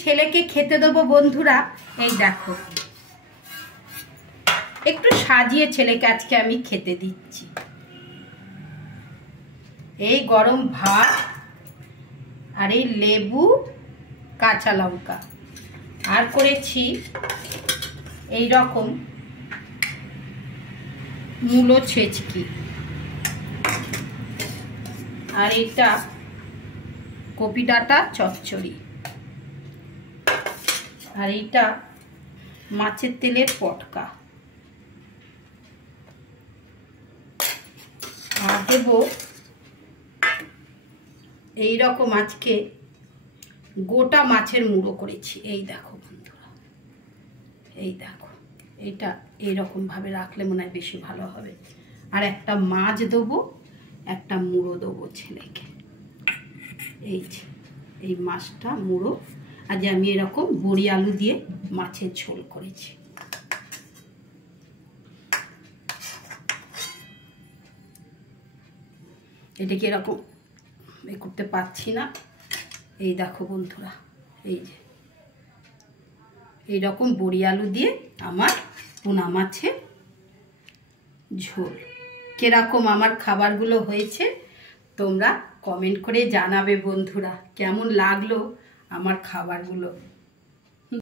ছেলেকে খেতে দেবো বন্ধুরা। এই দেখো, একটু সাজিয়ে ছেলেকে আজকে আমি খেতে দিচ্ছি। এই গরম ভাত আর এই লেবু, কাঁচা লঙ্কা, আর করেছি এই রকম মূলো ছেচকি, আর এটা কপি ডাঁটা চচ্চড়ি, আর এইটা মাছের তেলের পটকা, আর দেবো এইরকম আজকে গোটা মাছের মুড়ো করেছি। এই দেখো বন্ধুরা, এই দেখো, এটা এইরকম ভাবে রাখলে মনে হয় বেশি ভালো হবে। আর একটা মাছ দেবো, একটা মুড়ো দেবো ছেলেকে। এই যে এই মাছটা মুড়ো, আজ আমি এরকম বড়ি আলু দিয়ে মাছের ঝোল করেছি। এটাকে এরকম করতে পারছি না। এই দেখো বন্ধুরা, এই যে এইরকম বড়ি আলু দিয়ে আমার পোনা মাছের ঝোল। কিরকম আমার খাবারগুলো হয়েছে তোমরা কমেন্ট করে জানাবে বন্ধুরা, কেমন লাগলো আমার খাবারগুলো।